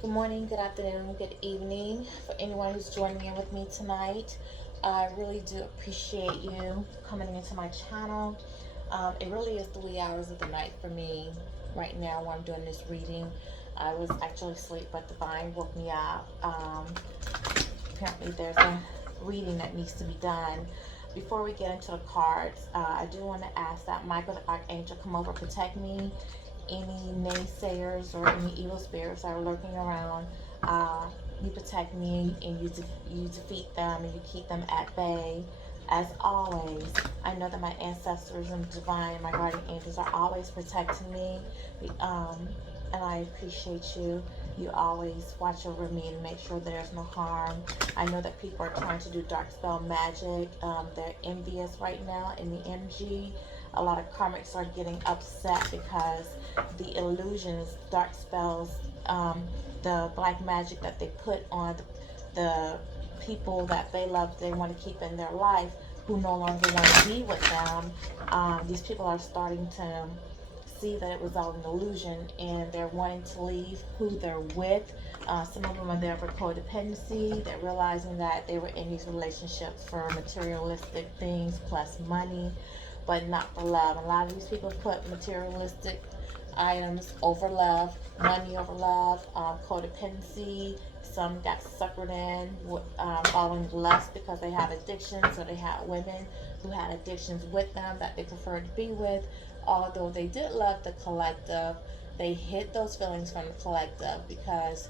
Good morning, good afternoon, good evening for anyone who's joining in with me tonight. I really do appreciate you coming into my channel. It really is the wee hours of the night for me right now while I'm doing this reading. I was actually asleep, but divine woke me up. Apparently, there's a reading that needs to be done. Before we get into the cards, I do want to ask that Michael the Archangel come over protect me, any naysayers or any evil spirits that are lurking around. Uh, you protect me and you defeat them and you keep them at bay. As always, I know that my ancestors and divine and my guardian angels are always protecting me. Um, and I appreciate you. You always watch over me and make sure there's no harm. I know that people are trying to do dark spell magic. They're envious right now in the energy. A lot of karmics are getting upset because the illusions, dark spells, the black magic that they put on the people that they love, they want to keep in their life, who no longer want to be with them. These people are starting to see that it was all an illusion and they're wanting to leave who they're with. Some of them are there for codependency. They're realizing that they were in these relationships for materialistic things plus money, but not for love. A lot of these people put materialistic items over love, money over love, codependency. Some got suckered in following lust because they had addictions, or they had women who had addictions with them that they preferred to be with. Although they did love the collective, they hid those feelings from the collective because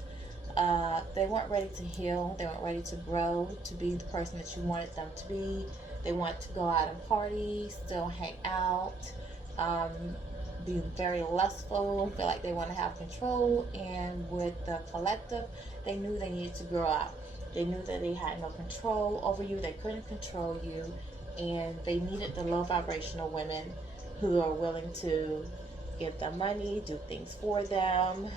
they weren't ready to heal. They weren't ready to grow to be the person that you wanted them to be. They want to go out and party, still hang out, um, be very lustful, feel like they want to have control. And with the collective, they knew they needed to grow up. They knew that they had no control over you. They couldn't control you. And they needed the low vibrational women who are willing to give them money, do things for them,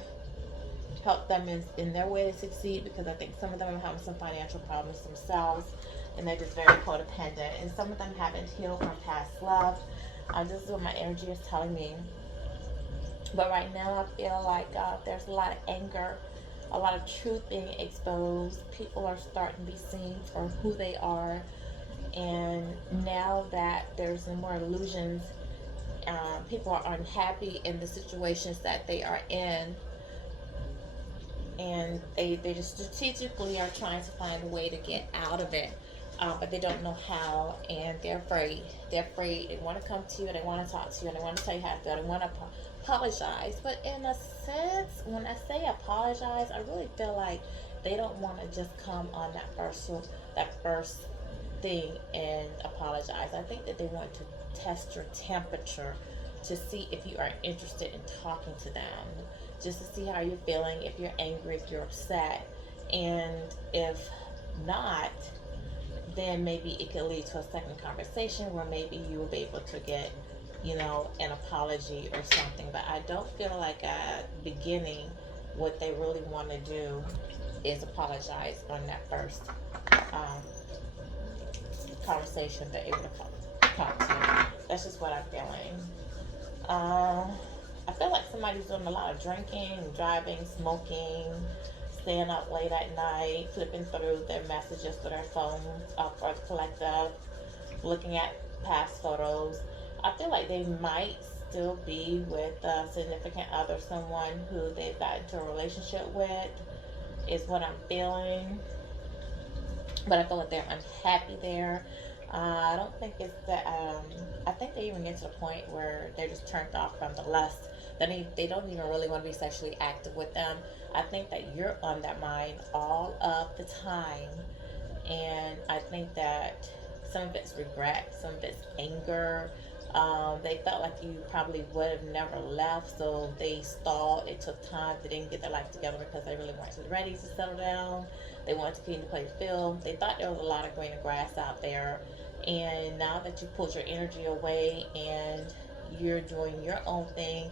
help them in their way to succeed, because I think some of them are having some financial problems themselves and they're just very codependent. And some of them haven't healed from past love. This is what my energy is telling me. But right now, I feel like there's a lot of anger, a lot of truth being exposed. People are starting to be seen for who they are. And now that there's no more illusions, people are unhappy in the situations that they are in, and they just strategically are trying to find a way to get out of it, but they don't know how, and they're afraid. They're afraid. They want to come to you, they want to talk to you, and they want to tell you how to feel. They want to apologize, but in a sense, when I say apologize, I really feel like they don't want to just come on that first thing and apologize. I think that they want to test your temperature to see if you are interested in talking to them, just to see how you're feeling, if you're angry, if you're upset. And if not, then maybe it could lead to a second conversation where maybe you will be able to get, an apology or something. But I don't feel like at the beginning what they really want to do is apologize on that first um, conversation they're able to talk to you. That's just what I'm feeling. Um, I feel like somebody's doing a lot of drinking, driving, smoking, staying up late at night, flipping through their messages to their phones for the collective, looking at past photos. I feel like they might still be with a significant other, someone who they've got into a relationship with, is what I'm feeling. But I feel like they're unhappy there. I don't think it's that. I think they even get to the point where they're just turned off from the lust. They don't even really want to be sexually active with them. I think that you're on their mind all of the time, and I think that some of it's regret, some of it's anger. They felt like you probably would have never left, so they stalled. It took time. They didn't get their life together because they really weren't ready to settle down. They wanted to continue to play the field. They thought there was a lot of greener grass out there, and now that you pulled your energy away and you're doing your own thing,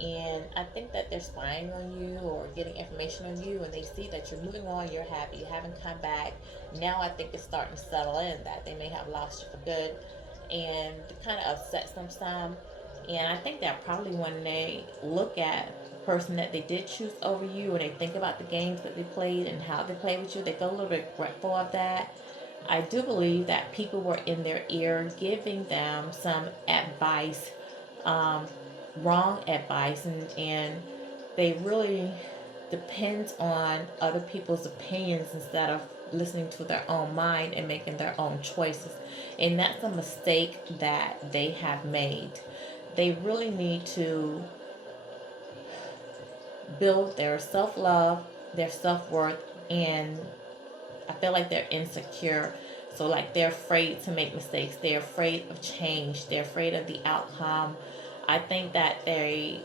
and I think that they're spying on you or getting information on you, and they see that you're moving on, you're happy, you haven't come back. Now I think it's starting to settle in that they may have lost you for good, and it kind of upsets them some. And I think that probably when they look at person that they did choose over you, or they think about the games that they played and how they played with you, they feel a little regretful of that. I do believe that people were in their ear giving them some advice, um, wrong advice, and they really depend on other people's opinions instead of listening to their own mind and making their own choices. And that's a mistake that they have made. They really need to build their self love, their self worth, and I feel like they're insecure. So, like, they're afraid to make mistakes, they're afraid of change, they're afraid of the outcome. I think that they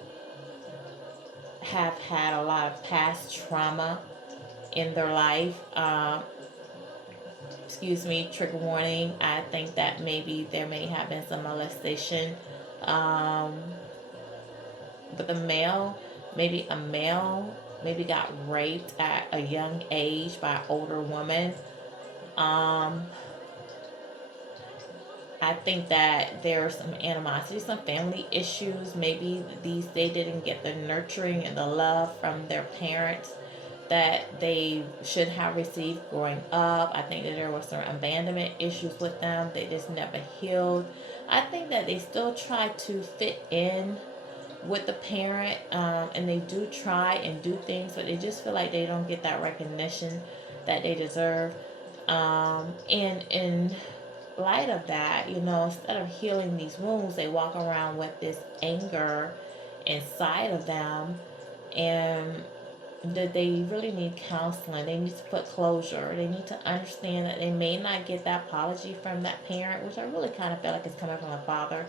have had a lot of past trauma in their life. Excuse me, trigger warning. I think that maybe there may have been some molestation. Um, but a male maybe got raped at a young age by an older woman. Um, I think that there's some animosity, some family issues. Maybe they didn't get the nurturing and the love from their parents that they should have received growing up. I think that there were some abandonment issues with them. They just never healed. I think that they still try to fit in with the parent, and they do try and do things, but they just feel like they don't get that recognition that they deserve. And in light of that, instead of healing these wounds, they walk around with this anger inside of them, and that they really need counseling. They need to put closure. They need to understand that they may not get that apology from that parent, which I really kind of feel like is coming from the father.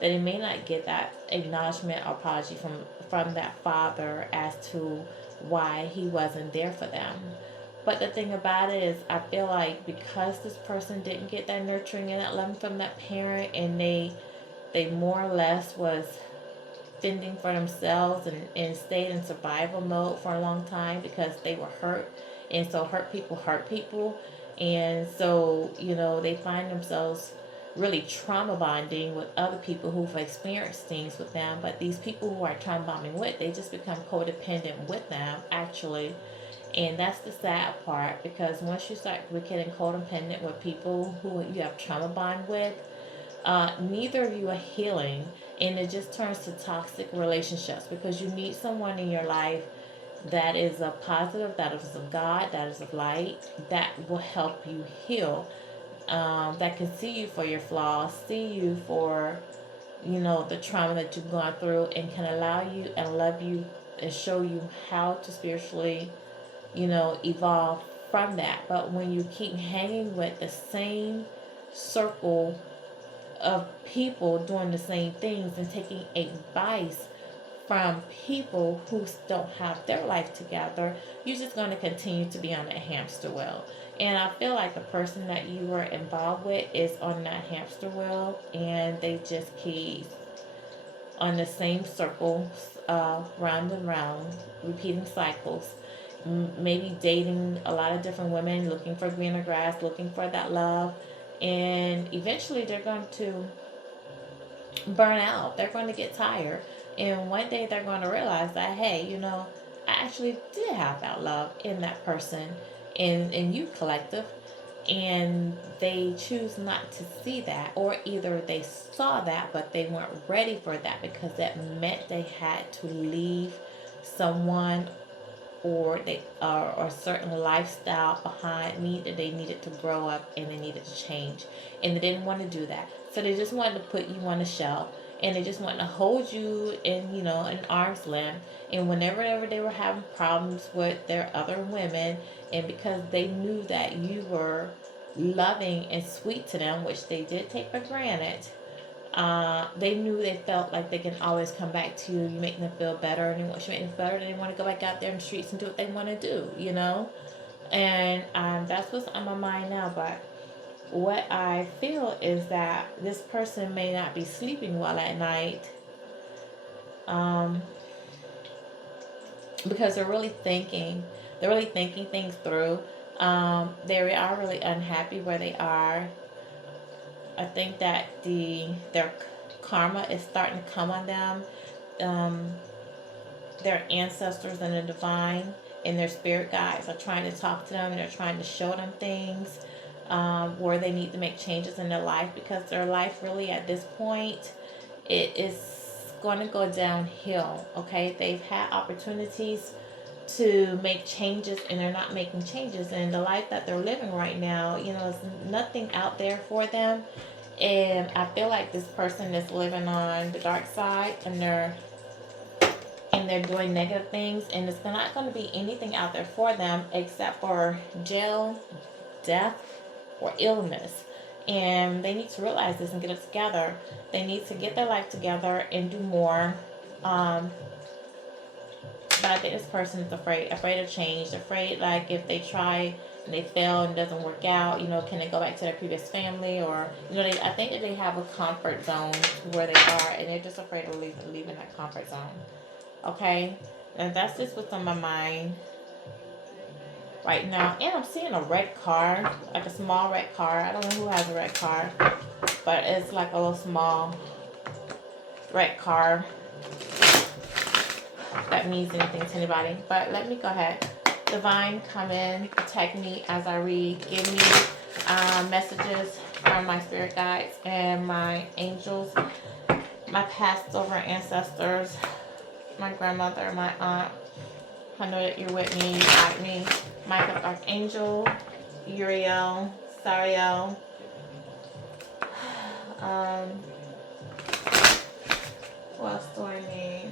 That they may not get that acknowledgement or apology from that father as to why he wasn't there for them. But the thing about it is, I feel like because this person didn't get that nurturing and that loving from that parent, and they more or less was fending for themselves and stayed in survival mode for a long time because they were hurt. And so hurt people. And so, they find themselves really trauma bonding with other people who've experienced things with them. But these people who are trauma bonding with, they just become codependent with them, actually. And that's the sad part, because once you start getting codependent with people who you have trauma bond with, neither of you are healing, and it just turns to toxic relationships, because you need someone in your life that is a positive, that is of God, that is of light, that will help you heal, that can see you for your flaws, see you for the trauma that you've gone through, and can allow you and love you and show you how to spiritually evolve from that. But when you keep hanging with the same circle of people doing the same things and taking advice from people who don't have their life together, you're just going to continue to be on that hamster wheel. And I feel like the person that you were involved with is on that hamster wheel, and they just keep on the same circles, round and round, repeating cycles. Maybe dating a lot of different women, looking for greener grass, looking for that love, and eventually they're going to burn out. They're going to get tired. And one day they're going to realize that, hey, I actually did have that love in that person, in you collective. And they choose not to see that, or either they saw that but they weren't ready for that, because that meant they had to leave someone, or they or a certain lifestyle behind me, that they needed to grow up and they needed to change, and they didn't want to do that. So they just wanted to put you on the shelf, and they just wanted to hold you in an arm's length. And whenever they were having problems with their other women, and because they knew that you were loving and sweet to them, which they did take for granted, they knew, they felt like they can always come back to you. You make them feel better, and once you make them feel better, they want to go back out there in the streets and do what they want to do. And that's what's on my mind now. But what I feel is that this person may not be sleeping well at night, um, because they're really thinking things through. They are really unhappy where they are. I think that their karma is starting to come on them. Um, their ancestors and the divine and their spirit guides are trying to talk to them. They're trying to show them things where they need to make changes in their life, because their life really at this point, it is going to go downhill. Okay, they've had opportunities to make changes and they're not making changes, and the life that they're living right now, there's nothing out there for them. And I feel like this person is living on the dark side, and they're doing negative things, and it's not going to be anything out there for them except for jail, death, or illness. And they need to realize this and get it together. They need to get their life together and do more. But I think this person is afraid of change, afraid like if they try and they fail and it doesn't work out, can they go back to their previous family, or I think that they have a comfort zone where they are, and they're just afraid of leaving that comfort zone. Okay, and that's just what's on my mind right now. And I'm seeing a red car, like a small red car. I don't know who has a red car, but it's like a little small red car. That means anything to anybody. But let me go ahead. Divine, come in, protect me as I read. Give me messages from my spirit guides and my angels, my past over ancestors, my grandmother, my aunt. I know that you're with me, you got me. Michael Archangel, Uriel, Sariel. What else do I need?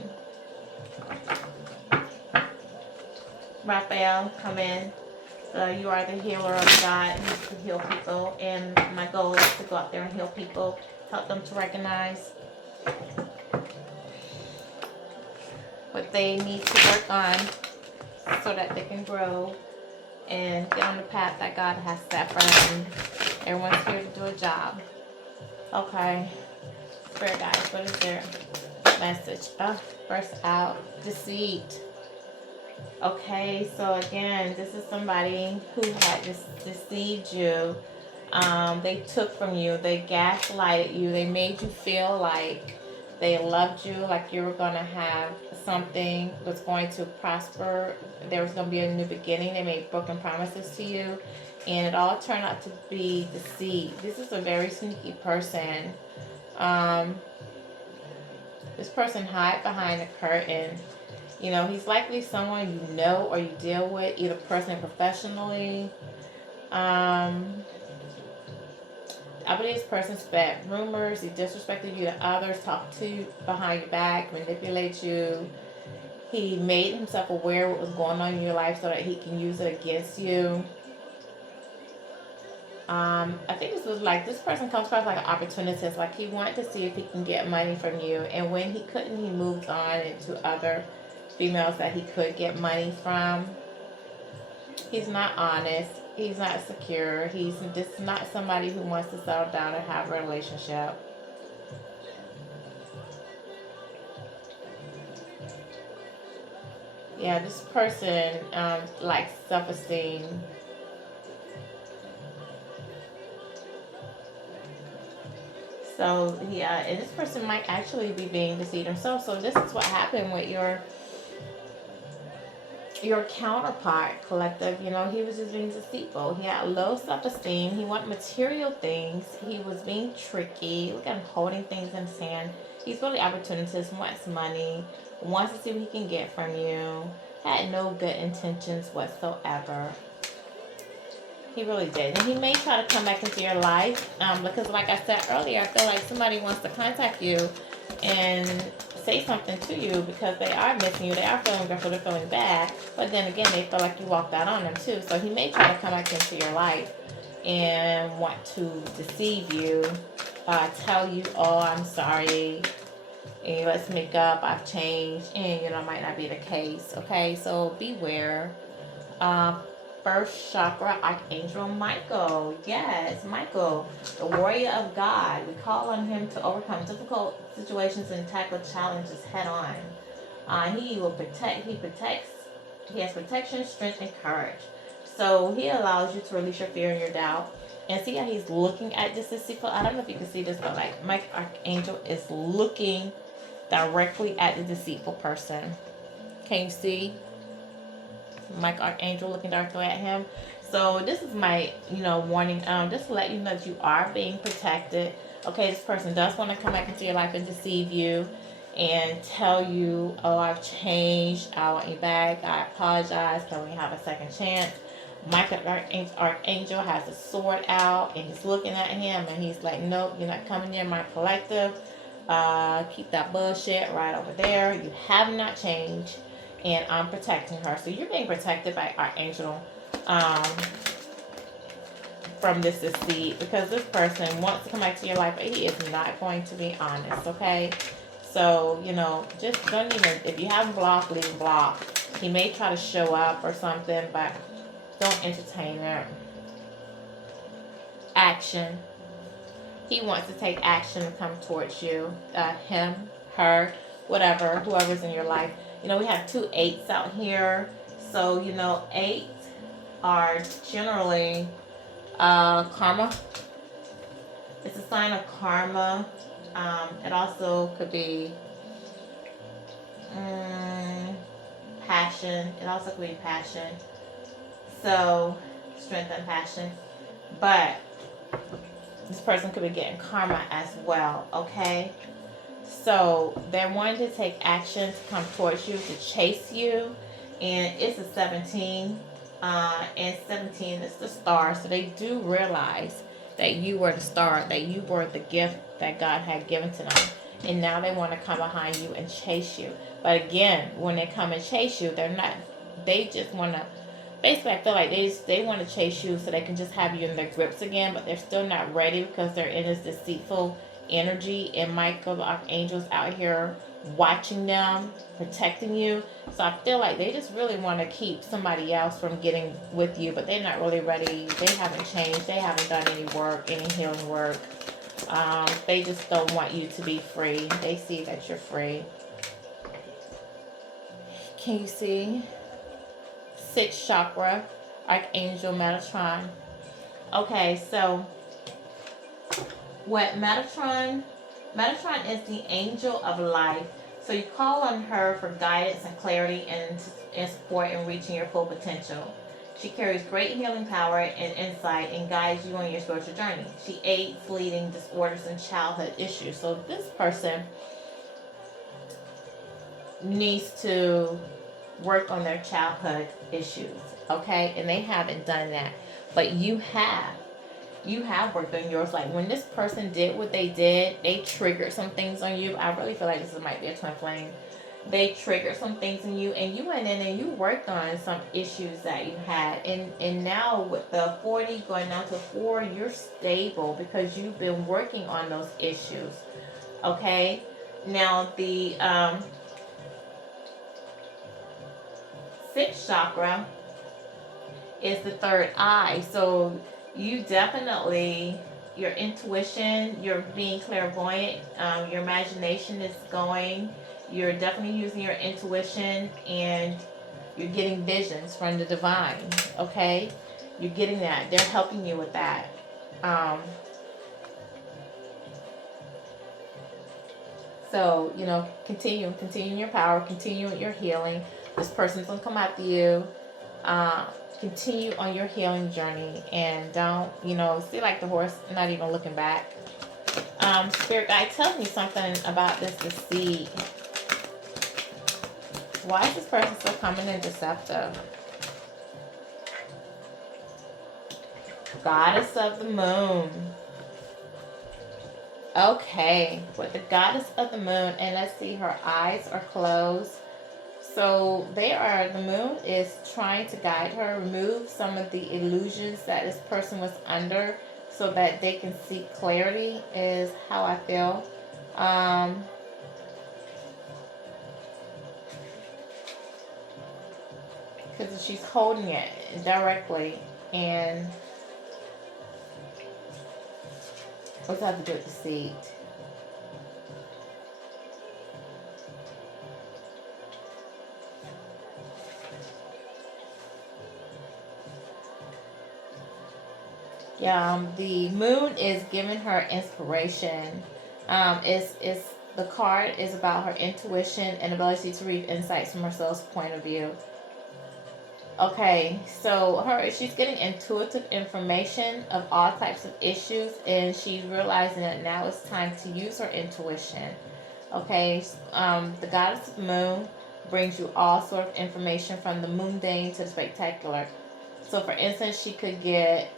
Raphael, come in. You are the healer of God, to heal people, and my goal is to go out there and heal people, help them to recognize what they need to work on so that they can grow and get on the path that God has set for them. Everyone's here to do a job. Okay. Spirit guys, what is their message? First out, deceit. Okay, so again, this is somebody who had deceived you. They took from you. They gaslighted you. They made you feel like they loved you, like you were going to have something that's going to prosper. There was going to be a new beginning. They made broken promises to you, and it all turned out to be deceit. This is a very sneaky person. This person hide behind a curtain. He's likely someone you know or you deal with, either personally or professionally. I believe this person spread rumors. He disrespected you to others, talked to you behind your back, manipulate you. He made himself aware of what was going on in your life so that he can use it against you. I think this person comes across like an opportunist. Like he wanted to see if he can get money from you. And when he couldn't, he moved on into other females that he could get money from. He's not honest. He's not secure. He's just not somebody who wants to settle down and have a relationship. Yeah, this person lacks self-esteem. So, yeah, and this person might actually be being deceived himself. So this is what happened with your counterpart, collective. He was just being deceitful. He had low self-esteem. He wanted material things. He was being tricky. Look at him holding things in his hand. He's really opportunist, wants money, wants to see what he can get from you. Had no good intentions whatsoever. He really did. And he may try to come back into your life because, like I said earlier, I feel like somebody wants to contact you and say something to you because they are missing you. They are feeling grateful. They're feeling bad. But then again, they feel like you walked out on them too. So he may try to come back into your life and want to deceive you. Tell you, oh, I'm sorry. And let's make up. I've changed. And, might not be the case. Okay, so beware. First chakra, Archangel Michael. Yes, Michael, the warrior of God. We call on him to overcome difficult situations and tackle challenges head on. He will protect. He protects. He has protection, strength, and courage. So he allows you to release your fear and your doubt. And see how he's looking at this deceitful. I don't know if you can see this, but like Michael Archangel is looking directly at the deceitful person. Can you see Mike Archangel looking directly at him? So this is my, warning. Just to let you know that you are being protected. Okay, this person does want to come back into your life and deceive you and tell you, oh, I've changed, I want you back, I apologize, can we have a second chance? Michael Archangel has a sword out and he's looking at him and he's like, nope, you're not coming near my collective. Keep that bullshit right over there. You have not changed, and I'm protecting her. So you're being protected by Archangel um, from this deceit, because this person wants to come back to your life, but he is not going to be honest. Okay, so just don't even, if you have him blocked, leave him blocked. He may try to show up or something, but don't entertain it. Action. He wants to take action to come towards you. Him, her, whatever, whoever's in your life. We have 2 8s out here. So, 8 are generally karma. It's a sign of karma. It also could be passion. It also could be passion. So, strength and passion. But this person could be getting karma as well, okay? So they're wanting to take action to come towards you, to chase you. And it's a 17. And 17 is the star. So they do realize that you were the star, that you were the gift that God had given to them. And now they want to come behind you and chase you. But again, when they come and chase you, they just want to, basically, I feel like they want to chase you so they can just have you in their grips again, but they're still not ready because they're in this deceitful energy, and Michael the Archangel's out here watching them, protecting you. So I feel like they just really want to keep somebody else from getting with you, but they're not really ready. They haven't changed. They haven't done any work, any healing work. They just don't want you to be free. They see that you're free. Can you see? 6th chakra, Archangel Metatron. Okay, so what Metatron is the angel of life. So you call on her for guidance and clarity and support in reaching your full potential. She carries great healing power and insight and guides you on your spiritual journey. She aids bleeding disorders and childhood issues. So this person needs to work on their childhood issues, okay? And they haven't done that, but you have worked on yours. Like when this person did what they did, they triggered some things on you. I really feel like this might be a twin flame. They triggered some things in you, and you went in and you worked on some issues that you had, and now with the 40 going down to 4, you're stable because you've been working on those issues, okay? Now the 6th chakra is the 3rd eye. So you definitely, your intuition, you're being clairvoyant, your imagination is going, you're definitely using your intuition, and you're getting visions from the divine, okay? You're getting that. They're helping you with that. So, continue your power, continue your healing. This person's going to come after you. Continue on your healing journey, and don't, see like the horse, not even looking back. Spirit guide, tell me something about this deceit. Why is this person still coming in deceptive? Goddess of the moon. Okay, with the goddess of the moon, and let's see, her eyes are closed. So the moon is trying to guide her, remove some of the illusions that this person was under so that they can see clarity, is how I feel. Because she's holding it directly, and what's that have to do with deceit? Yeah, the moon is giving her inspiration. It's The card is about her intuition and ability to read insights from her soul's point of view. Okay, so she's getting intuitive information of all types of issues, and she's realizing that now it's time to use her intuition. Okay, the goddess of the moon brings you all sort of information from the mundane to the spectacular. So, for instance, she could get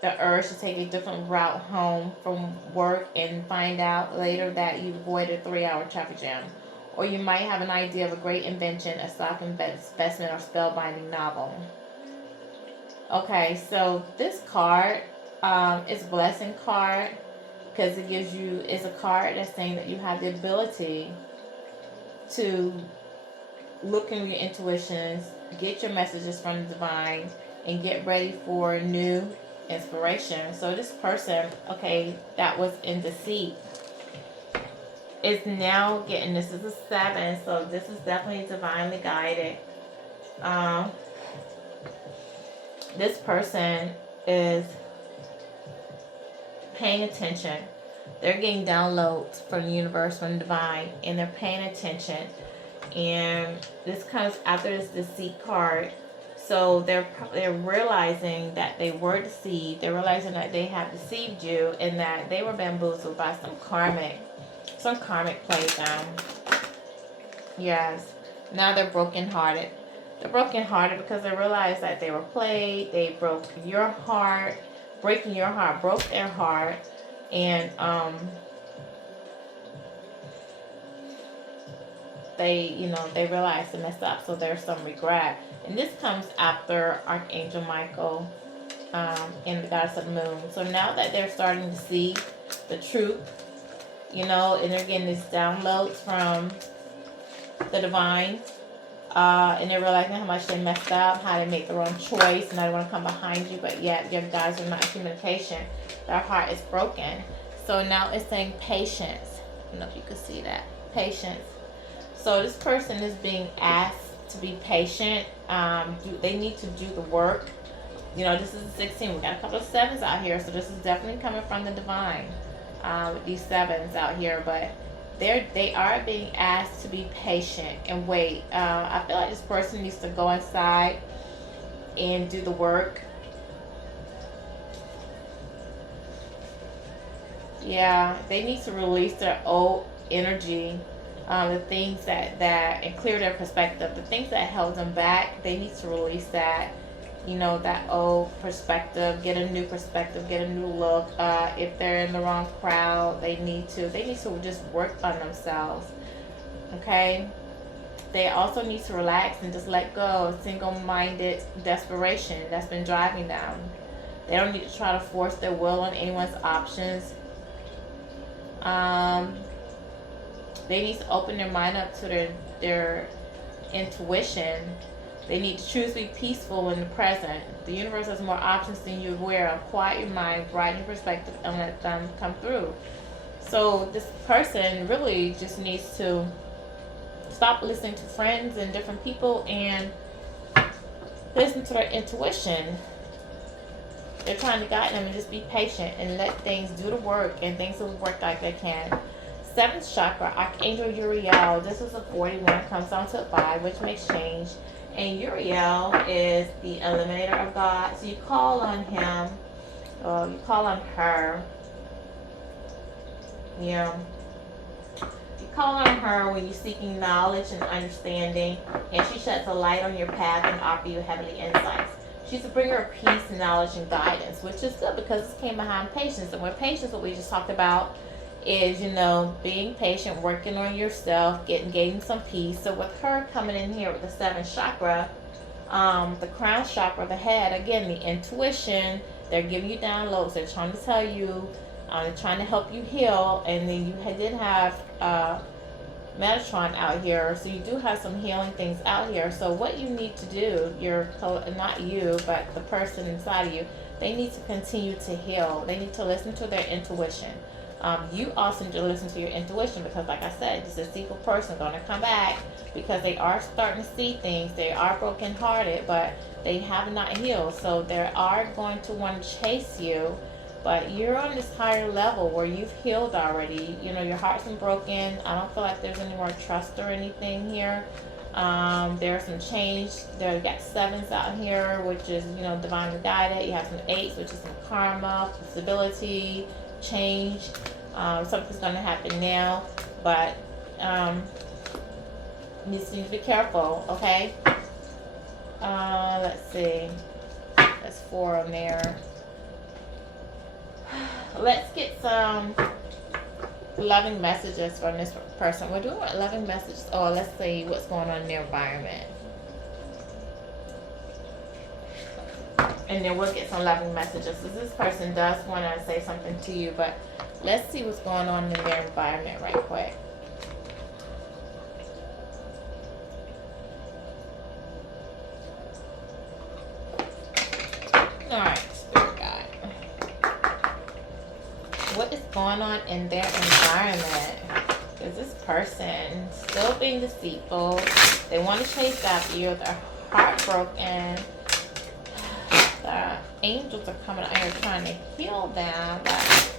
the urge to take a different route home from work and find out later that you avoided a 3-hour traffic jam. Or you might have an idea of a great invention, a stock investment, or spellbinding novel. Okay, so this card is a blessing card because it's a card that's saying that you have the ability to look in your intuitions, get your messages from the divine, and get ready for new inspiration. So this person, okay, that was in deceit is now getting, this is a 7, so this is definitely divinely guided. This person is paying attention. They're getting downloads from the universe, from the divine, and they're paying attention. And this comes after this deceit card. So they're realizing that they were deceived. They're realizing that they have deceived you and that they were bamboozled by some karmic play down. Yes. Now they're brokenhearted. They're brokenhearted because they realize that they were played. They broke your heart. Breaking your heart broke their heart. And they realize they messed up, so there's some regret. And this comes after Archangel Michael and the goddess of the moon. So now that they're starting to see the truth, and they're getting these downloads from the divine, and they're realizing how much they messed up, how they made the wrong choice, and they want to come behind you, but yet your guys are not in communication. Their heart is broken. So now it's saying patience. I don't know if you can see that. Patience. So this person is being asked to be patient. They need to do the work. This is a 16. We got a couple of 7s out here, so this is definitely coming from the divine with these 7s out here. But they are being asked to be patient and wait. I feel like this person needs to go inside and do the work. Yeah, they need to release their old energy. The things that and clear their perspective. The things that held them back, they need to release that. That old perspective. Get a new perspective. Get a new look. If they're in the wrong crowd, they need to just work on themselves. Okay. They also need to relax and just let go of single-minded desperation that's been driving them. They don't need to try to force their will on anyone's options. They need to open their mind up to their intuition. They need to choose to be peaceful in the present. The universe has more options than you're aware of. Quiet your mind, brighten your perspective, and let them come through. So this person really just needs to stop listening to friends and different people and listen to their intuition. They're trying to guide them, and just be patient and let things do the work, and things will work like they can. 7th chakra, Archangel Uriel. This is a 41, comes down to a 5, which makes change. And Uriel is the eliminator of God. So you call on him, or you call on her. You call on her when you're seeking knowledge and understanding, and she sheds a light on your path and offers you heavenly insights. She's a bringer of peace, knowledge, and guidance, which is good because this came behind patience. And with patience, what we just talked about is, being patient, working on yourself, gaining some peace. So with her coming in here with the 7th chakra, the crown chakra, the head, again, the intuition, they're giving you downloads. They're trying to tell you, they're trying to help you heal. And then you did have Metatron out here, so you do have some healing things out here. So what you need to do, not you, but the person inside of you, they need to continue to heal. They need to listen to their intuition. You also need to listen to your intuition, because like I said, this deceitful person going to come back because they are starting to see things. They are brokenhearted, but they have not healed. So they are going to want to chase you, But you're on this higher level where you've healed already. You know, your heart's been broken. I don't feel like there's any more trust or anything here. There's some change. There you got sevens out here, which is, you know, divinely guided. You have some eights, which is some karma, stability, change. Something's going to happen now, but you just need to be careful, okay? Let's see. That's 4 on there. Let's get some loving messages from this person. We're doing loving messages. Oh, let's see what's going on in their environment. And then we'll get some loving messages. So this person does want to say something to you, but let's see what's going on in their environment right quick. Alright, Spirit Guide. What is going on in their environment? Is this person still being deceitful? They want to chase after you. They're heartbroken. The angels are coming out here trying to heal them, but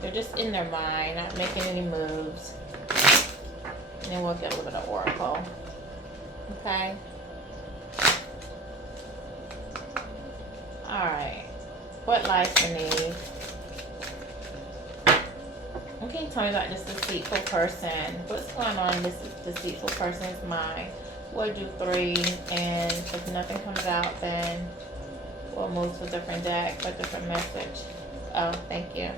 they're just in their mind, not making any moves. And then we'll get a little bit of oracle. Okay. Alright. What lies beneath? Okay, tell me about this deceitful person. What's going on in this deceitful person's mind? We'll do 3, and if nothing comes out, then we'll move to a different deck, a different message. Oh, thank you.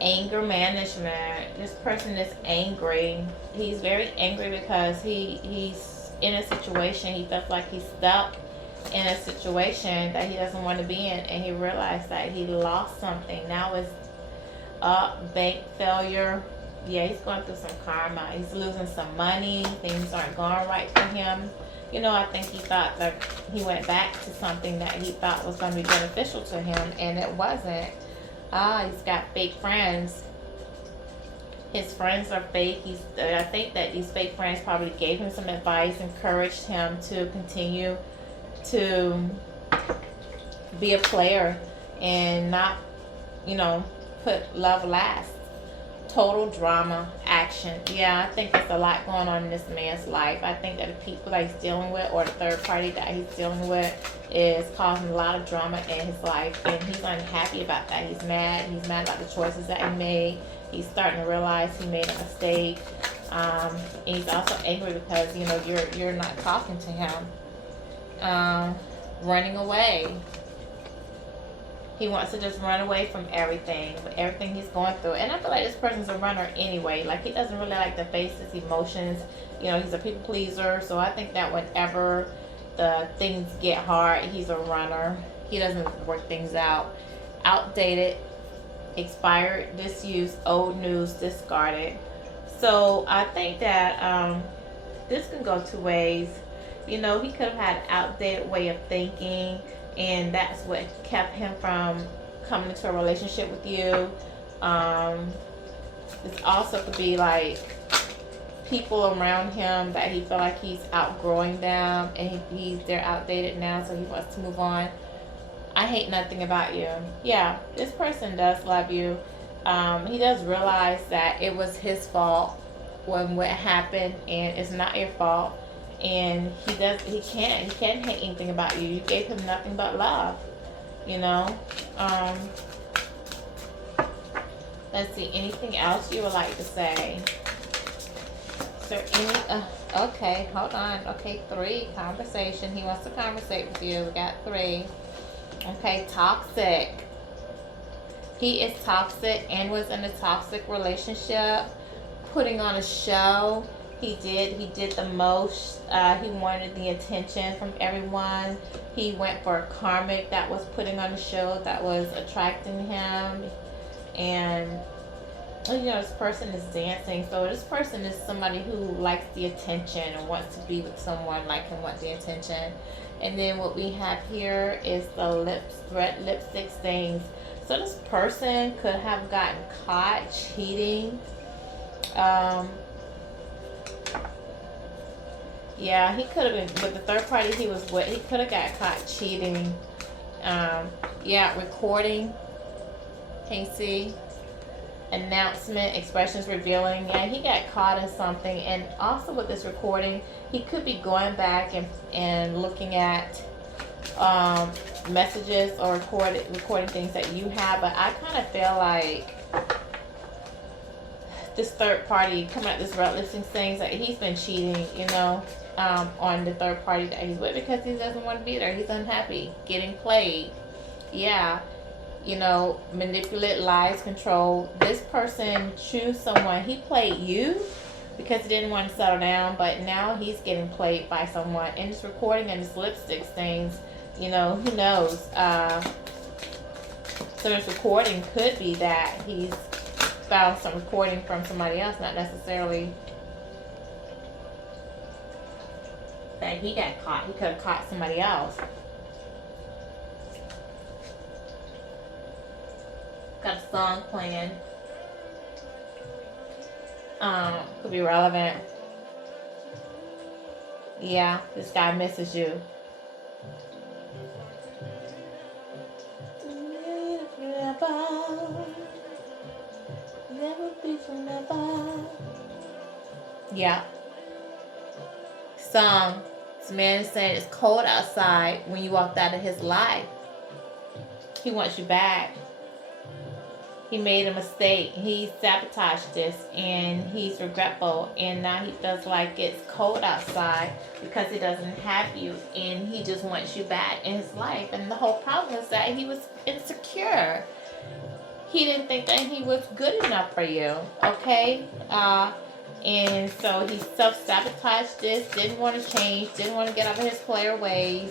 Anger management. This person is angry. He's very angry because he's in a situation. He feels like he's stuck in a situation that he doesn't want to be in, and he realized that he lost something. Now it's bank failure. Yeah, he's going through some karma. He's losing some money. Things aren't going right for him. You know, I think he thought that he went back to something that he thought was going to be beneficial to him, and it wasn't. He's got fake friends. His friends are fake. I think that these fake friends probably gave him some advice, encouraged him to continue to be a player and not, you know, put love last. Total drama, action. Yeah, I think there's a lot going on in this man's life. I think that the people that he's dealing with, or the third party that he's dealing with, is causing a lot of drama in his life, and he's unhappy about that. He's mad. He's mad about the choices that he made. He's starting to realize he made a mistake. And he's also angry because, you know, you're not talking to him. Running away. He wants to just run away from everything he's going through. And I feel like this person's a runner anyway. Like, he doesn't really like to face his emotions. You know, he's a people pleaser. So I think that whenever the things get hard, he's a runner. He doesn't work things out. Outdated, expired, disused, old news, discarded. So I think that this can go 2 ways. You know, he could have had an outdated way of thinking, and that's what kept him from coming into a relationship with you. This also could be like people around him that he feel like he's outgrowing them, and they're outdated now, so he wants to move on. I hate nothing about you. Yeah, this person does love you. He does realize that it was his fault when what happened, and it's not your fault. And he can't hate anything about you. You gave him nothing but love, you know. Let's see, anything else you would like to say? Is there any, okay, hold on. Okay, 3, conversation. He wants to conversate with you. We got 3. Okay, toxic. He is toxic and was in a toxic relationship, putting on a show. He did the most. He wanted the attention from everyone. He went for a karmic that was putting on a show, that was attracting him. And, you know, this person is dancing. So this person is somebody who likes the attention and wants to be with someone like him, wants the attention. And then what we have here is the red lipstick stains. So this person could have gotten caught cheating. Yeah, he could have been with the third party he was with. He could have got caught cheating. Yeah, recording. Can you see? Announcement, expressions revealing. Yeah, he got caught in something. And also with this recording, he could be going back and looking at messages or recording things that you have. But I kind of feel like this third party coming at this route listening things like he's been cheating, on the third party that he's with because he doesn't want to be there. He's unhappy, getting played. Yeah, manipulate, lies, control. This person choose someone. He played you because he didn't want to settle down, but now he's getting played by someone. And this recording and this lipstick stains, who knows? So this recording could be that he's found some recording from somebody else, not necessarily that he got caught. He could have caught somebody else. Got a song playing. Could be relevant. Yeah, this guy misses you. Yeah. Song. This man is saying it's cold outside when you walked out of his life. He wants you back. He made a mistake. He sabotaged this and he's regretful. And now he feels like it's cold outside because he doesn't have you. And he just wants you back in his life. And the whole problem is that he was insecure. He didn't think that he was good enough for you. Okay? And so he self-sabotaged this. Didn't want to change. Didn't want to get out of his player ways.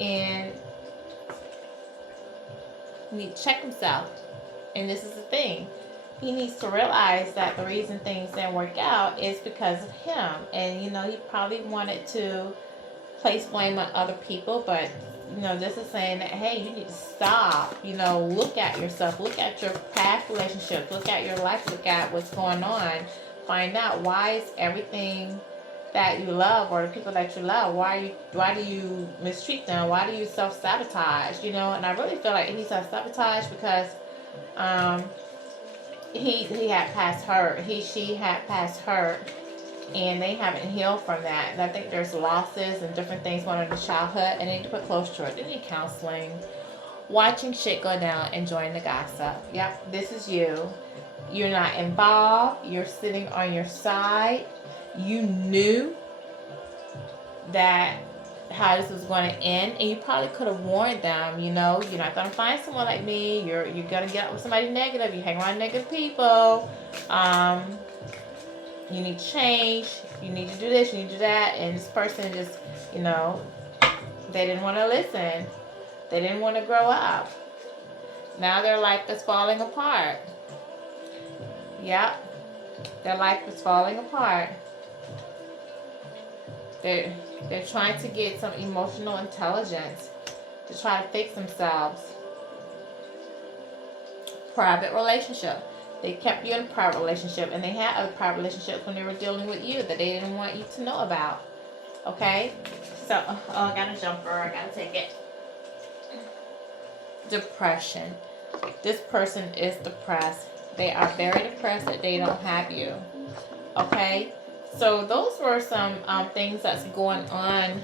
And he needs to check himself. And this is the thing. He needs to realize that the reason things didn't work out is because of him. And, he probably wanted to place blame on other people. But, this is saying that, hey, you need to stop. Look at yourself. Look at your past relationships. Look at your life. Look at what's going on. Find out why is everything that you love or the people that you love, why do you mistreat them? Why do you self-sabotage? And I really feel like he self-sabotaged because he had past hurt. She had past hurt, and they haven't healed from that. And I think there's losses and different things going on in the childhood, and they need to put close to it. They need counseling, watching shit go down, enjoying the gossip. Yep, this is you. You're not involved. You're sitting on your side. You knew that how this was going to end, and you probably could have warned them. You're not going to find someone like me. You're going to get up with somebody negative. You hang around negative people. You need to change. You need to do this. You need to do that. And this person just, they didn't want to listen. They didn't want to grow up. Now their life is falling apart. Yep. Their life is falling apart. They're trying to get some emotional intelligence to try to fix themselves. Private relationship. They kept you in a private relationship, and they had other private relationships when they were dealing with you that they didn't want you to know about. Okay? So, I got a jumper. I got to take it. Depression. This person is depressed. They are very depressed that they don't have you. Okay? So those were some things that's going on,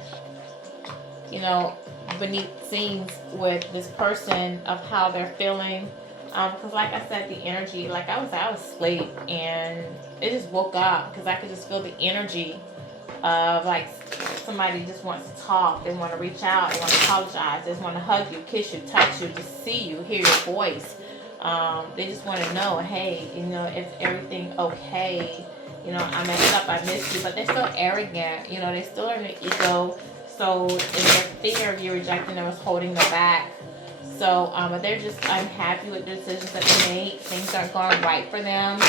beneath scenes with this person of how they're feeling. Because like I said, the energy, like I was asleep and it just woke up because I could just feel the energy of like somebody just wants to talk. They want to reach out. They want to apologize. They just want to hug you, kiss you, touch you, just see you, hear your voice. They just want to know, hey, is everything okay? I messed up, I missed you, but they're still arrogant. They still are in their ego. So, in their fear of you rejecting them is holding them back. So, but they're just unhappy with the decisions that they made. Things aren't going right for them.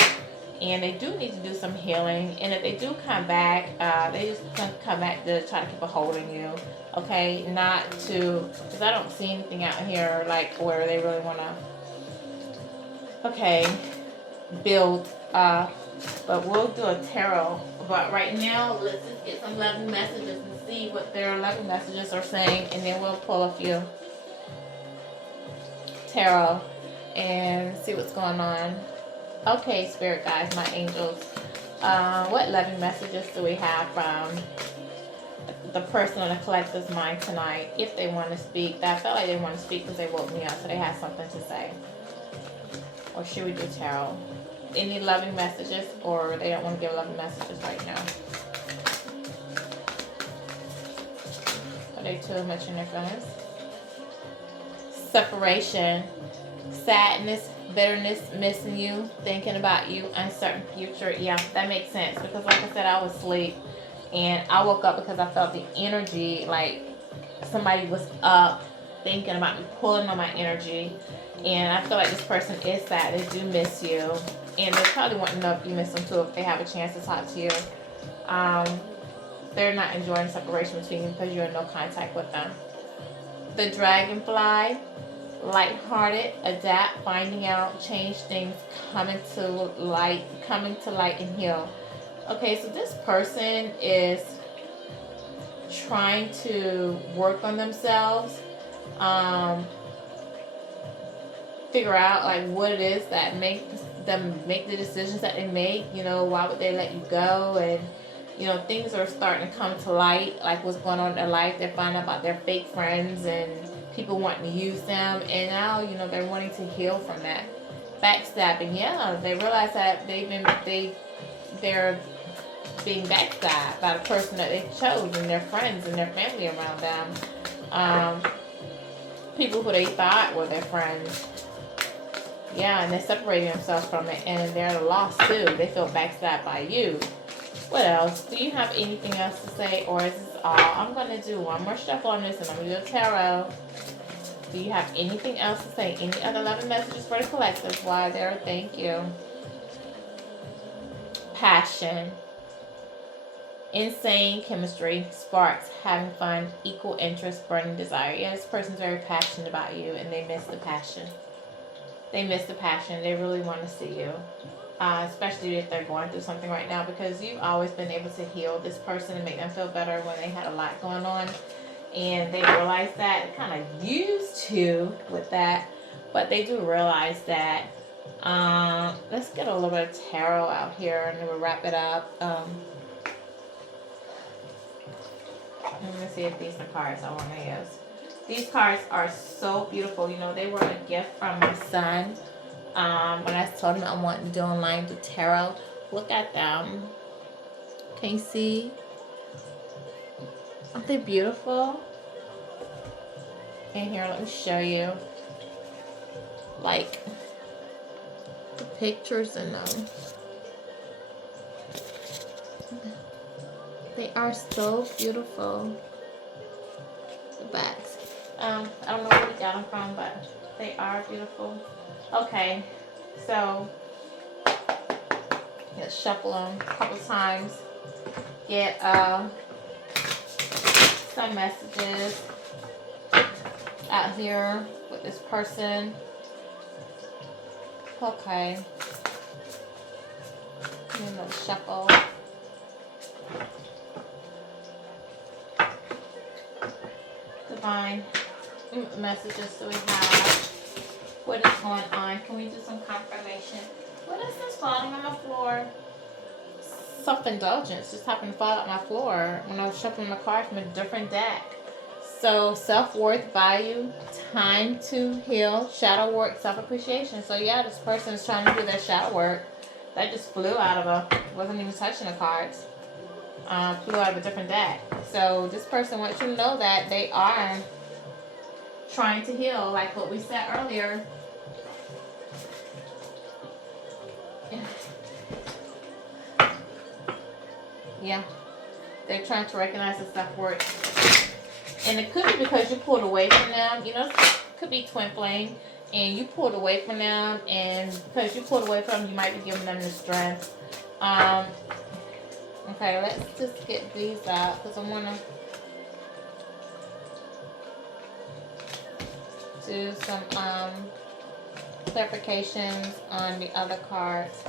And they do need to do some healing. And if they do come back, they just come back to try to keep a hold on you. Okay? Not to, because I don't see anything out here like where they really want to, build, but we'll do a tarot. But right now, let's just get some loving messages and see what their loving messages are saying, and then we'll pull a few. tarot and see what's going on. Okay, spirit guides, my angels. What loving messages do we have from the person on the collective's mind tonight? If they want to speak. I felt like they want to speak because they woke me up, so they have something to say. Or should we do tarot? Any loving messages, or they don't want to give loving messages right now? Are they too much in their feelings? Separation, sadness, bitterness, missing you, thinking about you, uncertain future. Yeah, that makes sense because like I said, I was asleep and I woke up because I felt the energy, like somebody was up thinking about me, pulling on my energy. And I feel like this person is sad. They do miss you. And they probably want to know if you miss them too, if they have a chance to talk to you. They're not enjoying separation between you because you're in no contact with them. The dragonfly, lighthearted, adapt, finding out, change things, coming to light and heal. Okay, so this person is trying to work on themselves. Figure out like what it is that makes them make the decisions that they make. You know, why would they let you go? And you know, things are starting to come to light, like what's going on in their life. They're finding out about their fake friends and people wanting to use them, and now you know they're wanting to heal from that. Backstabbing, yeah, they realize that they're being backstabbed by the person that they chose and their friends and their family around them. People who they thought were their friends. Yeah, and they're separating themselves from it, and they're lost too. They feel backstabbed by you. What else? Do you have anything else to say, or is this all? I'm going to do one more shuffle on this, and I'm going to do a tarot. Do you have anything else to say? Any other loving messages for the collective? Why there? Thank you. Passion. Insane chemistry, sparks, having fun, equal interest, burning desire. Yeah, this person's very passionate about you, and they miss the passion. They miss the passion. They really want to see you. Especially if they're going through something right now, because you've always been able to heal this person and make them feel better when they had a lot going on. And they realize that, kind of used to with that, but they do realize that. Let's get a little bit of tarot out here and then we'll wrap it up. I'm going to see if these are cards I want to use. These cards are so beautiful. You know, they were a gift from my son. When I told him I wanted to do online do tarot, look at them. Can you see? Aren't they beautiful? And here, let me show you. Like the pictures in them. They are so beautiful. The backs. I don't know where we got them from, but they are beautiful. Okay, so let's shuffle them a couple times. Get some messages out here with this person. Okay. And let's shuffle. Divine messages do we have? What is going on? Can we do some confirmation? What is this falling on the floor? Self-indulgence just happened to fall on my floor when I was shuffling my cards from a different deck. So self-worth, value, time to heal, shadow work, self-appreciation. So yeah, this person is trying to do their shadow work. That just flew out of a, wasn't even touching the cards. Flew out of a different deck. So this person wants you to know that they are trying to heal, like what we said earlier. Yeah, they're trying to recognize the self-worth. And it could be because you pulled away from them. You know, it could be twin flame. And you pulled away from them. And because you pulled away from them, you might be giving them the strength. Okay, let's just get these out. Because I want to do some clarifications on the other cards.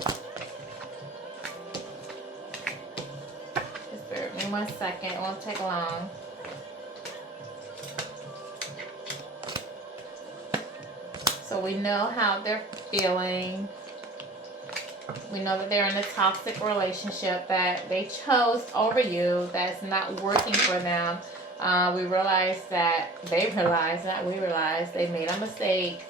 Just bear with me 1 second. It won't take long. So So we know how they're feeling. We know that they're in a toxic relationship that they chose over you, that's not working for them. We realize that they realize, not we realize, they made a mistake.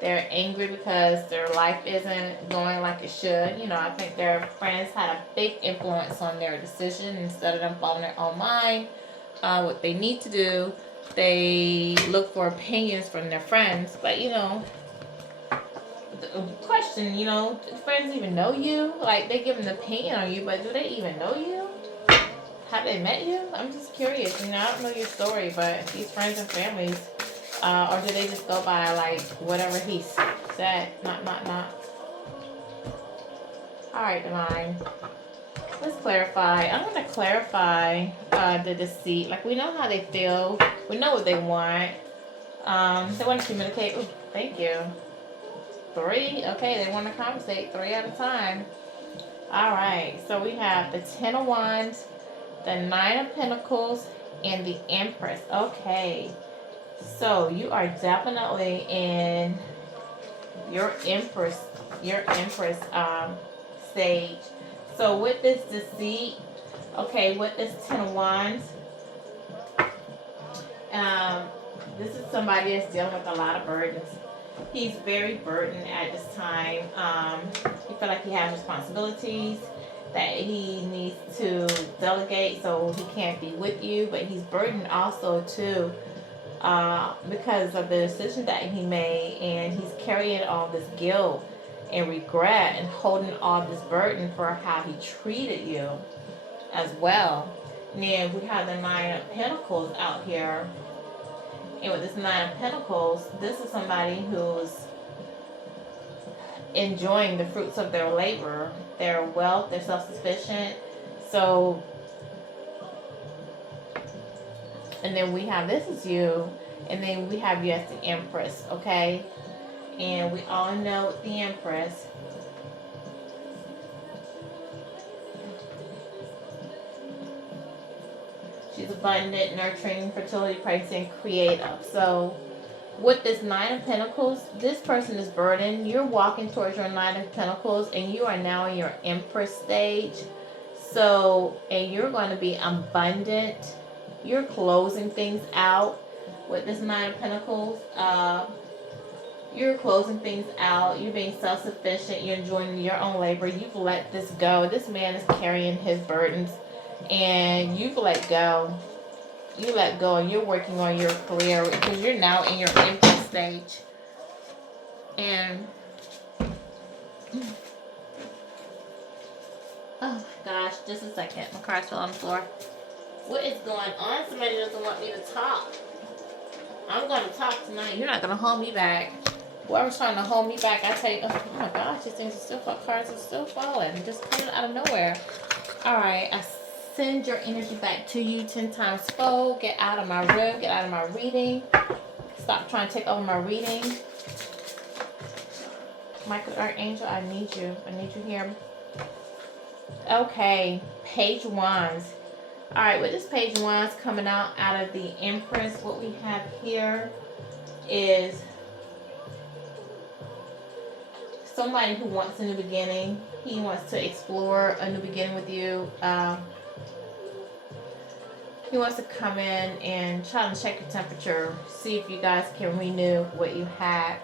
They're angry because their life isn't going like it should. You know, I think their friends had a big influence on their decision. Instead of them following their own mind, what they need to do, they look for opinions from their friends. But, you know, question, you know, do friends even know you? Like, they give an opinion on you, but do they even know you? Have they met you? I'm just curious. You know, I don't know your story, but these friends and families, or do they just go by, like, whatever he said? Not. Alright, Divine. Let's clarify. I'm going to clarify the deceit. Like, we know how they feel. We know what they want. They want to communicate. Ooh, thank you. 3. Okay, they want to conversate 3 at a time. Alright, so we have the 10 of Wands, the 9 of Pentacles, and the Empress. Okay, so you are definitely in your Empress stage. So with this deceit, okay, with this 10 of Wands, this is somebody that's dealing with a lot of burdens. He's very burdened at this time. He feels like he has responsibilities that he needs to delegate, so he can't be with you. But he's burdened also too because of the decision that he made, and he's carrying all this guilt and regret and holding all this burden for how he treated you as well. And then we have the 9 of Pentacles out here. And with this 9 of Pentacles, this is somebody who's enjoying the fruits of their labor, their wealth, they're self-sufficient. So, and then we have, this is you, and then we have you as the Empress, okay? And we all know with the Empress, she's abundant, nurturing, fertility, praising, creative. So with this 9 of Pentacles, this person is burdened. You're walking towards your 9 of Pentacles, and you are now in your Empress stage. So, and you're going to be abundant. You're closing things out with this 9 of Pentacles. You're closing things out. You're being self-sufficient. You're enjoying your own labor. You've let this go. This man is carrying his burdens, and you've let go. You let go, and you're working on your career because you're now in your Empress stage. And oh my gosh, just a second. My car's fell on the floor. What is going on? Somebody doesn't want me to talk. I'm going to talk tonight. You're not going to hold me back. Whoever's trying to hold me back, I tell you, oh my gosh, these things are still, cards are still falling. Just coming out of nowhere. Alright, I send your energy back to you 10 times fold. Get out of my room. Get out of my reading. Stop trying to take over my reading. Michael Archangel, I need you. I need you here. Okay, Page Wands. Alright, with this Page Wands coming out of the Empress, what we have here is somebody who wants a new beginning. He wants to explore a new beginning with you. He wants to come in and try to check your temperature. See if you guys can renew what you had.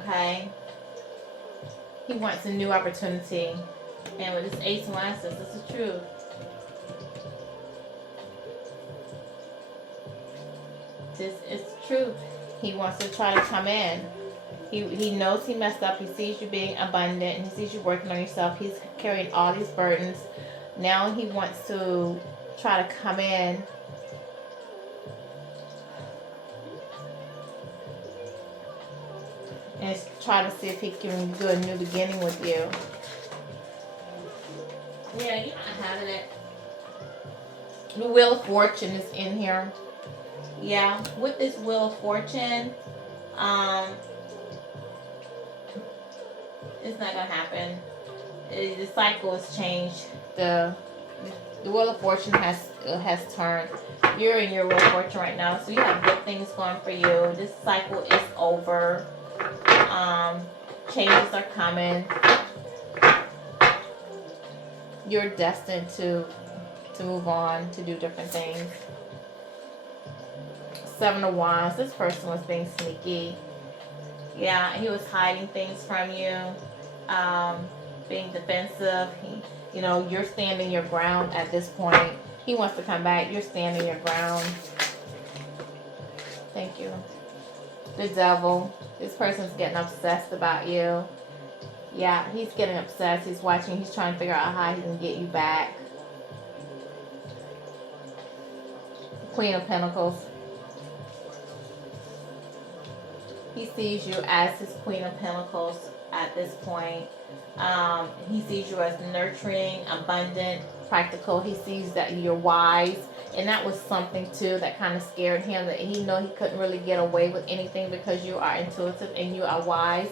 Okay? He wants a new opportunity. And with this Ace of Wands, this is the truth. This is the truth. He wants to try to come in. He knows he messed up. He sees you being abundant. He sees you working on yourself. He's carrying all these burdens. Now he wants to try to come in and try to see if he can do a new beginning with you. Yeah, you're not having it. The Wheel of Fortune is in here. Yeah, with this Wheel of Fortune, it's not gonna happen. The cycle has changed. The Wheel of Fortune has turned. You're in your Wheel of Fortune right now, so you have good things going for you. This cycle is over. Changes are coming. You're destined to move on, to do different things. 7 of Wands. This person was being sneaky. Yeah, he was hiding things from you, being defensive. You're standing your ground at this point. He wants to come back. You're standing your ground. Thank you. The Devil. This person's getting obsessed about you. Yeah, he's getting obsessed. He's watching. He's trying to figure out how he can get you back. Queen of Pentacles. He sees you as his Queen of Pentacles at this point. He sees you as nurturing, abundant, practical. He sees that you're wise. And that was something, too, that kind of scared him. That he couldn't really get away with anything because you are intuitive and you are wise.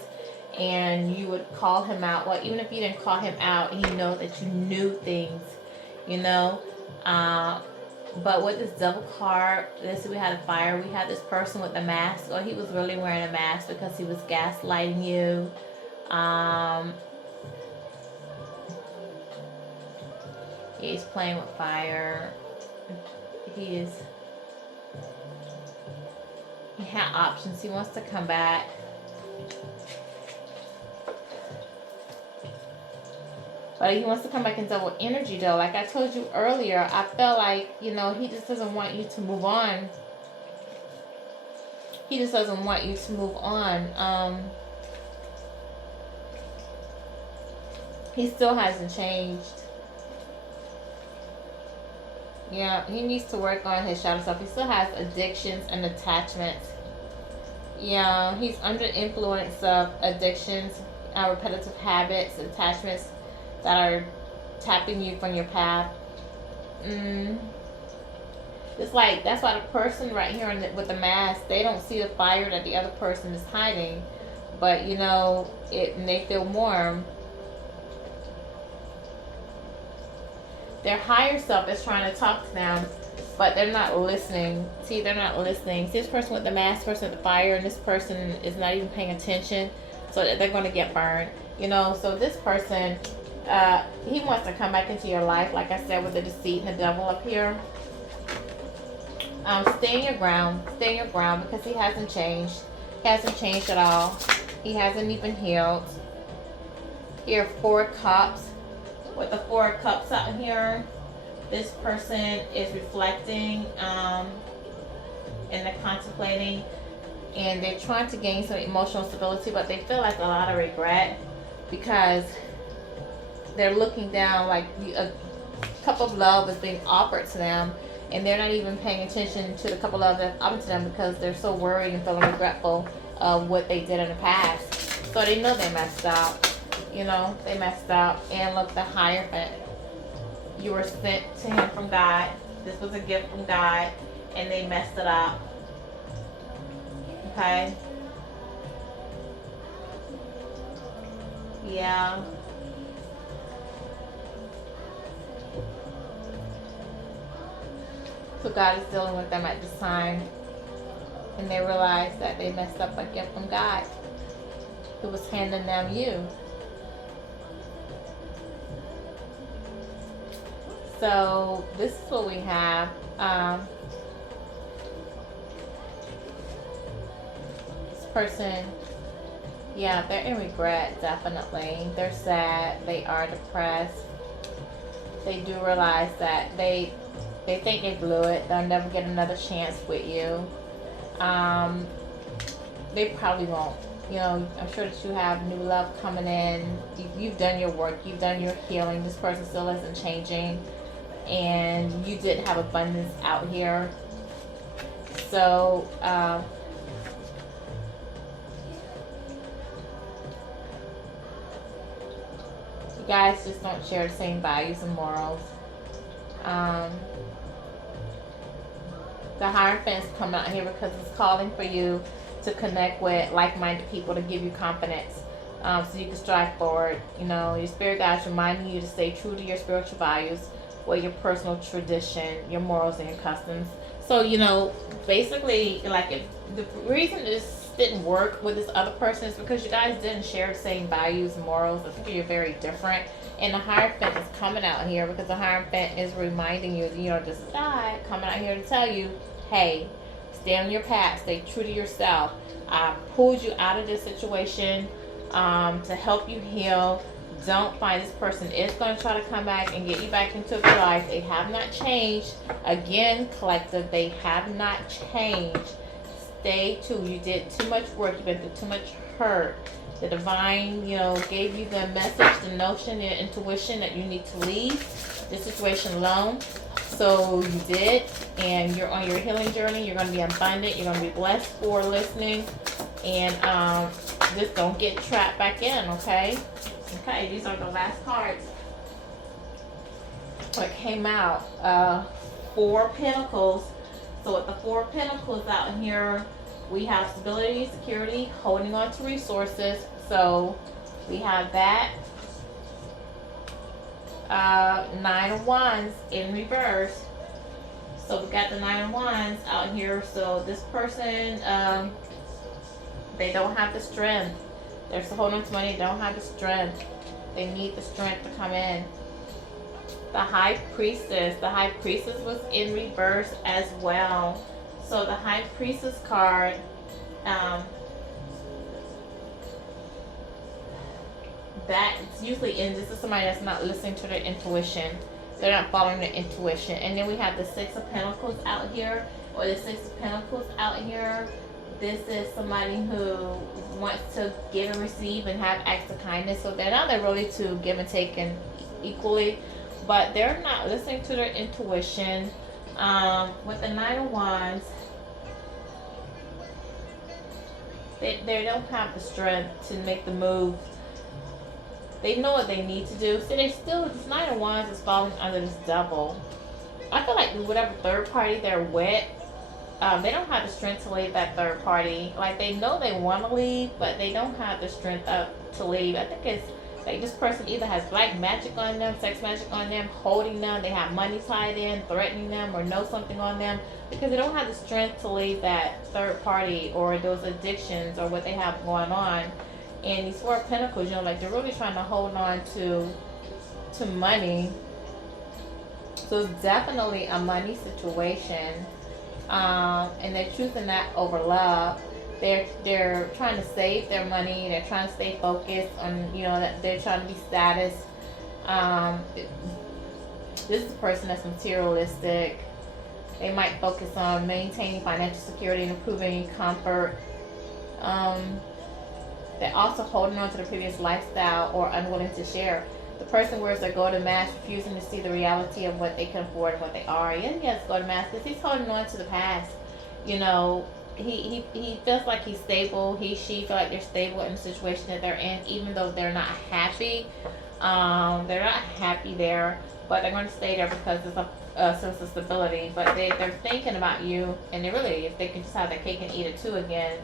And you would call him out. Well, even if you didn't call him out, he knows that you knew things, But with this Devil card, we had a fire. We had this person with the mask. Or he was really wearing a mask because he was gaslighting you. He's playing with fire. He had options. He wants to come back. But he wants to come back in double energy, though. Like I told you earlier, I felt like, he just doesn't want you to move on. He just doesn't want you to move on. He still hasn't changed. Yeah, he needs to work on his shadow self. He still has addictions and attachments. Yeah, he's under influence of addictions, repetitive habits, attachments that are tapping you from your path. It's like, that's why the person right here with the mask, they don't see the fire that the other person is hiding. But, and they feel warm. Their higher self is trying to talk to them, but they're not listening. See, they're not listening. See, this person with the mask, person with the fire, and this person is not even paying attention, so that they're going to get burned. So this person, he wants to come back into your life, like I said, with the deceit and the devil up here. Stay in your ground. Stay in your ground because he hasn't changed. He hasn't changed at all. He hasn't even healed. Here, 4 cups. With the 4 cups out here, this person is reflecting and they're contemplating, and they're trying to gain some emotional stability, but they feel like a lot of regret because they're looking down, like a cup of love is being offered to them, and they're not even paying attention to the cup of love that's offered to them because they're so worried and feeling regretful of what they did in the past. So they know they messed up. They messed up. And look, the Hierophant. You were sent to him from God. This was a gift from God. And they messed it up. Okay? Yeah. So God is dealing with them at this time. And they realize that they messed up a gift from God. Who was handing them you. So this is what we have. This person, yeah, they're in regret, definitely. They're sad. They are depressed. They do realize that they think they blew it. They'll never get another chance with you. They probably won't. I'm sure that you have new love coming in. You've done your work. You've done your healing. This person still isn't changing. And you did have abundance out here. So, you guys just don't share the same values and morals. The Hierophant is coming out here because it's calling for you to connect with like-minded people to give you confidence, so you can strive forward. Your spirit guides reminding you to stay true to your spiritual values, or your personal tradition, your morals, and your customs. So, basically, like, the reason this didn't work with this other person is because you guys didn't share the same values and morals. I think you're very different. And the Hierophant is coming out here because the Hierophant is reminding you, this guy coming out here to tell you, hey, stay on your path, stay true to yourself. I pulled you out of this situation to help you heal. Don't find this person is going to try to come back and get you back into your life. They have not changed. Again, collective, they have not changed. Stay true. You did too much work. You've been through too much hurt. The divine, gave you the message, the notion, the intuition that you need to leave this situation alone. So you did, and you're on your healing journey. You're going to be abundant. You're going to be blessed for listening. And just don't get trapped back in, okay? Okay, these are the last cards. What came out? 4 Pentacles. So with the 4 Pentacles out here, we have stability, security, holding on to resources. So we have that. 9 of Wands in reverse. So we got the 9 of Wands out here. So this person, they don't have the strength. They're still holding on to money. They don't have the strength. They need the strength to come in. The High Priestess. The High Priestess was in reverse as well. So the High Priestess card, that's usually in, this is somebody that's not listening to their intuition. They're not following their intuition. And then we have the 6 of Pentacles out here, or the 6 of Pentacles out here. This is somebody who wants to give and receive and have acts of kindness. So they're not really to give and take and equally, but they're not listening to their intuition. With the 9 of Wands, they don't have the strength to make the move. They know what they need to do. So they still, this 9 of Wands is falling under this Devil. I feel like whatever third party they're with, they don't have the strength to leave that third party. Like, they know they want to leave, but they don't have the strength to leave. I think it's like this person either has black magic on them, sex magic on them, holding them, they have money tied in, threatening them, or know something on them, because they don't have the strength to leave that third party or those addictions or what they have going on. And these 4 Pentacles, like, they're really trying to hold on to money. So it's definitely a money situation. And they're choosing that over love. They're trying to save their money. They're trying to stay focused on, that they're trying to be status. This is a person that's materialistic. They might focus on maintaining financial security and improving comfort. They're also holding on to the previous lifestyle or unwilling to share. The person wears their golden mask, refusing to see the reality of what they can afford and what they are. Yes, golden mask, because he's holding on to the past. He feels like he's stable. She feel like they're stable in the situation that they're in, even though they're not happy. They're not happy there, but they're going to stay there because there's a sense of stability. But they're thinking about you, and they really, if they can just have their cake and eat it too again,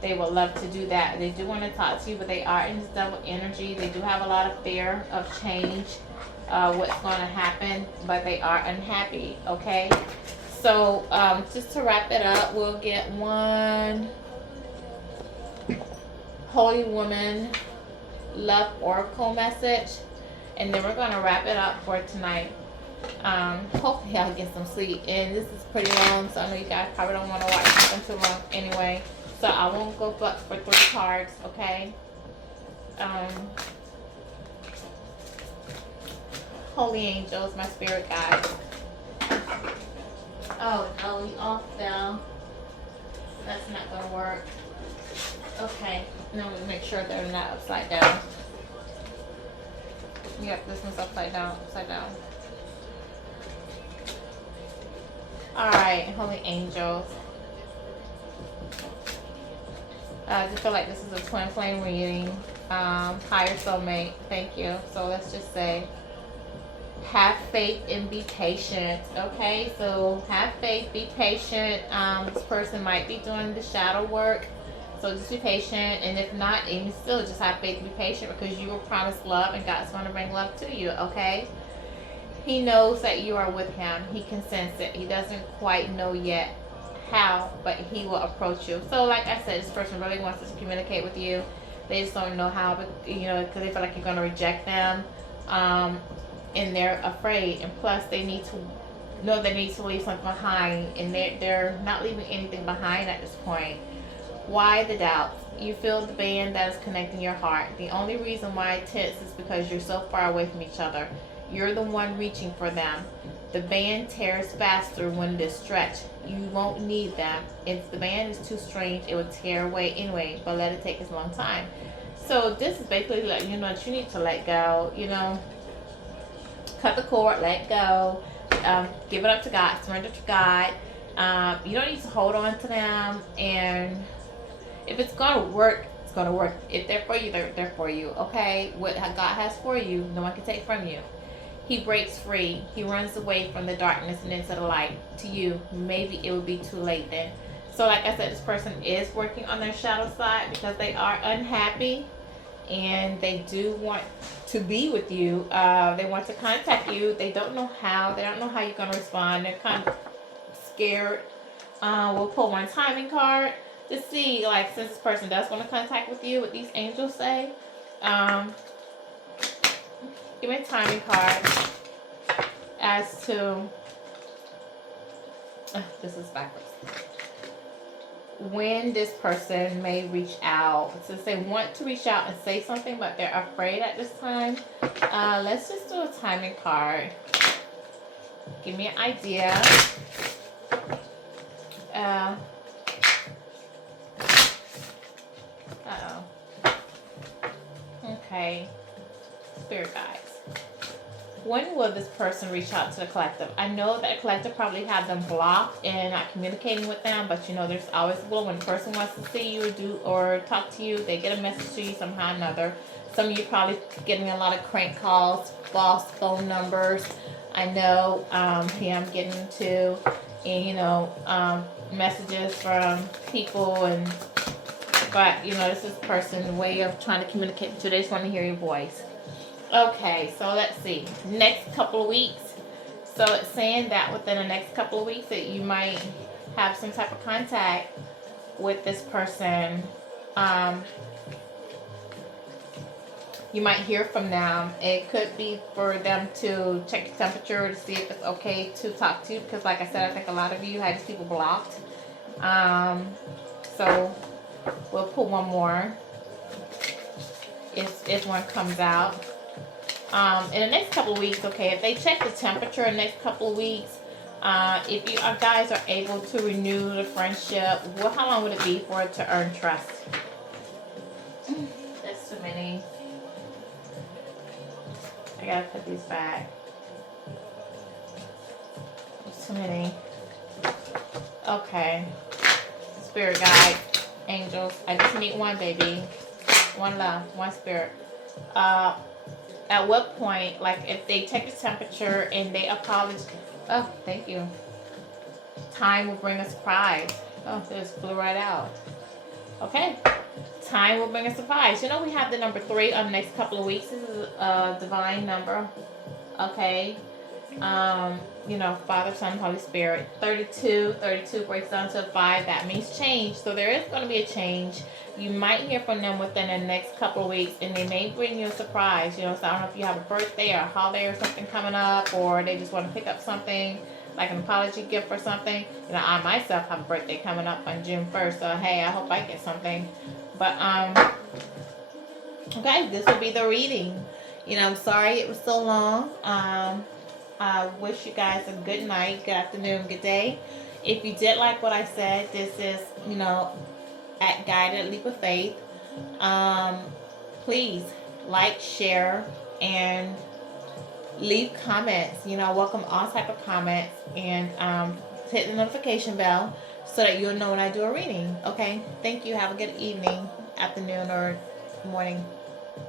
they would love to do that. They do want to talk to you, but they are in this Devil energy. They do have a lot of fear of change, what's going to happen, but they are unhappy, okay? So, just to wrap it up, we'll get one Holy Woman Love Oracle message, and then we're going to wrap it up for tonight. Hopefully I'll get some sleep. And this is pretty long, so I know you guys probably don't want to watch something too long anyway. So I won't go for 3 cards, okay? Holy angels, my spirit guides. Oh no, we all fell. That's not gonna work. Okay, now we make sure they're not upside down. Yep, this one's upside down, Alright, holy angels. I just feel like this is a twin flame reading. Higher soulmate. Thank you. So let's just say, have faith and be patient. Okay, so have faith, be patient. This person might be doing the shadow work, so just be patient. And if not, even still, just have faith and be patient, because you were promised love, and God's going to bring love to you. Okay, He knows that you are with Him. He can sense it. He doesn't quite know yet how, but he will approach you. So like I said, this person really wants to communicate with you. They just don't know how, but because they feel like you're going to reject them, and they're afraid. And plus, they need to know they need to leave something behind, and they're not leaving anything behind at this point. Why the doubts? You feel the band that is connecting your heart. The only reason why it tense is because you're so far away from each other. You're the one reaching for them. The band tears faster when it is stretched. You won't need them. If the band is too strange, it will tear away anyway, but let it take its long time. So this is basically like, that you need to let go, cut the cord, let go, give it up to God, surrender to God. You don't need to hold on to them, and if it's going to work, it's going to work. If they're for you, they're there for you, okay? What God has for you, no one can take from you. He breaks free. He runs away from the darkness and into the light. To you, maybe it would be too late then. So like I said, this person is working on their shadow side because they are unhappy and they do want to be with you. They want to contact you. They don't know how. They don't know how you're going to respond. They're kind of scared. We'll pull one timing card to see, like, since this person does want to contact with you, what these angels say. Give me a timing card as to, this is backwards, when this person may reach out. Since they want to reach out and say something, but they're afraid at this time. Let's just do a timing card. Give me an idea. Okay. Spirit guides. When will this person reach out to the collective? I know that the collective probably have them blocked and not communicating with them, but there's always when the person wants to see you or talk to you, they get a message to you somehow or another. Some of you probably getting a lot of crank calls, false phone numbers. I know I'm getting to, and messages from people, but this is the person's way of trying to communicate with you. They just want to hear your voice. Okay, so let's see. Next couple of weeks. So it's saying that within the next couple of weeks that you might have some type of contact with this person. You might hear from them. It could be for them to check your temperature to see if it's okay to talk to you, because like I said, I think a lot of you had these people blocked. So we'll pull one more if one comes out. In the next couple of weeks, okay, if they check the temperature in the next couple of weeks, if you guys are able to renew the friendship, how long would it be for it to earn trust? That's too many. I gotta put these back. There's too many. Okay. Spirit guide, angels. I just need one, baby. One love, one spirit. At what point, like if they take the temperature and they apologize, oh, thank you. Time will bring a surprise. Oh, this flew right out. Okay. Time will bring a surprise. We have the number 3 on the next couple of weeks. This is a divine number. Okay. Father, Son, Holy Spirit. 32 breaks down to 5. That means change. So there is going to be a change. You might hear from them within the next couple of weeks, and they may bring you a surprise. So I don't know if you have a birthday or a holiday or something coming up, or they just want to pick up something like an apology gift or something. I myself have a birthday coming up on June 1st, so hey, I hope I get something. But okay, this will be the reading. I'm sorry it was so long. I wish you guys a good night, good afternoon, good day. If you did like what I said, this is, at Guided Leap of Faith. Please like, share, and leave comments. Welcome all type of comments, and hit the notification bell so that you'll know when I do a reading. Okay, thank you. Have a good evening, afternoon, or morning.